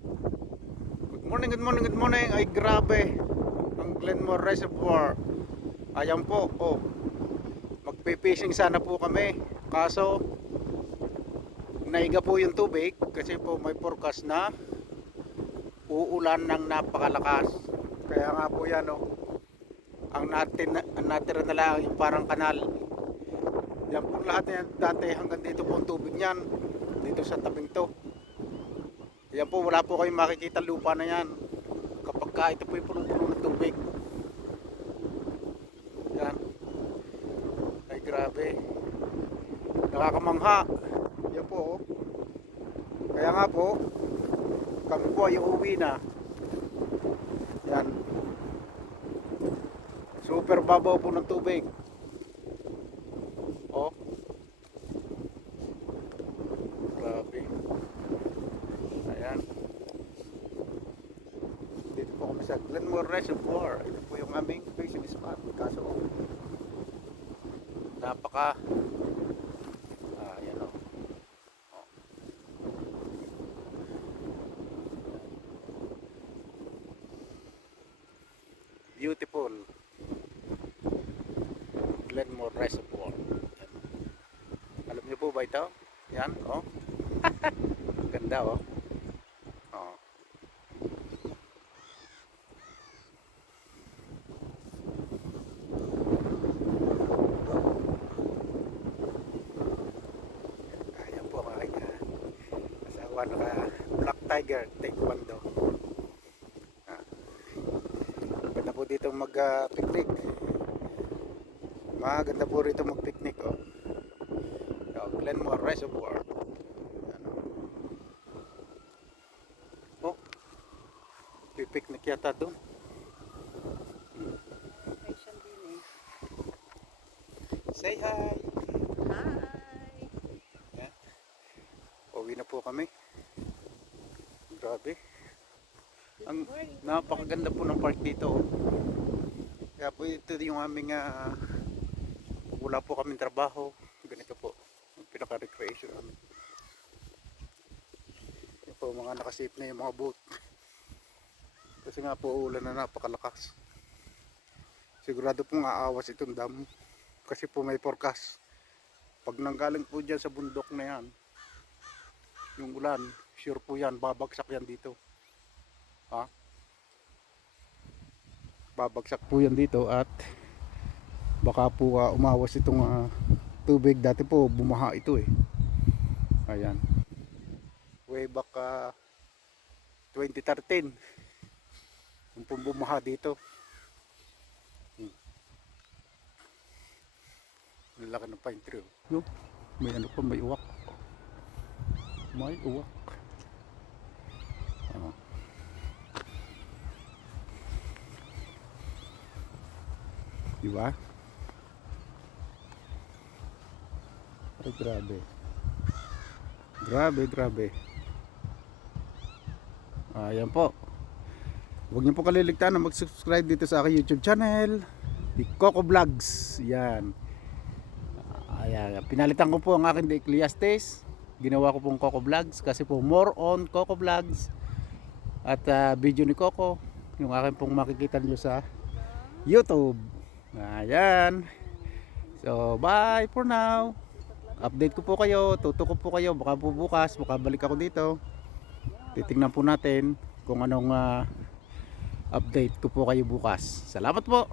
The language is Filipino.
Good morning, good morning, good morning. Ay grabe, ang Glenmore Reservoir. Ayan po, oh. Magpipishing sana po kami. Kaso, naiga po yung tubig kasi po may forecast na uulan ng napakalakas. Kaya nga po yan, oh. Ang natira na lang yung parang kanal. Yan po lahat yan dati hanggang dito po ang tubig niyan. Dito sa tabing to. Yan po, wala po kayong makikita lupa na yan kapag ka ito po yung puno-puno ng tubig. Yan. Ay grabe, nakakamangha. Yan po, oh. Kaya nga po, kami po ay uuwi na. Yan. Super babaw po ng tubig. Oh. Grabe. Ayan. Dito po kami sa Glenmore Reservoir. Ito po yung aming fishing spot. Kaso napaka ayan, oh. Oh. Beautiful Glenmore Reservoir. Yan. Alam niyo po ba ito? Yan, oh. Ganda, oh. Oh. Ayan po ang aking asawa, naka Black Tiger Taekwondo. Ah. Ganda po dito mag picnic. Maganda po rito mag picnic, oh. Oh, Glenmore Reservoir. Ayan, oh. Oh, pipiknik yata doon. Location din eh. Say hi. Hi! Yan. Uwi na po kami. Grabe. Ang napakaganda po ng park dito, oh. Kaya po ito yung aming wala po kaming trabaho. Ganito po ang pinaka-recreation namin. Yan po, mga nakasave na yung mga boat. Kasi nga po ulan na napakalakas. Sigurado pong aawas itong dam. Kasi po may forecast. Pag nanggaling po dyan sa bundok na yan, yung ulan, sure po yan, babagsak yan dito. Ha? Babagsak po yan dito at baka po umawas itong tubig. Dati po bumaha ito eh. Ayan. Way back 2013. Yung pong bumaha dito. Ang laki ng pine tree. Yo, may ano pa, may uwak. May uwak. Ah. Diba? Ay, grabe. Grabe, grabe. Ayan po. Huwag niyo po kaliligtaan na mag-subscribe dito sa aking YouTube channel, di Coco Vlogs. Yan. Ayan. Pinalitan ko po ang aking The Ecclesiastes. Ginawa ko pong Coco Vlogs kasi po more on Coco Vlogs. At video ni Coco, yung aking pong makikita nyo sa YouTube. Ayan. So, bye for now. Update ko po kayo, tuto ko po kayo, baka po bukas, baka balik ako dito. Titingnan po natin kung anong update ko po kayo bukas. Salamat po.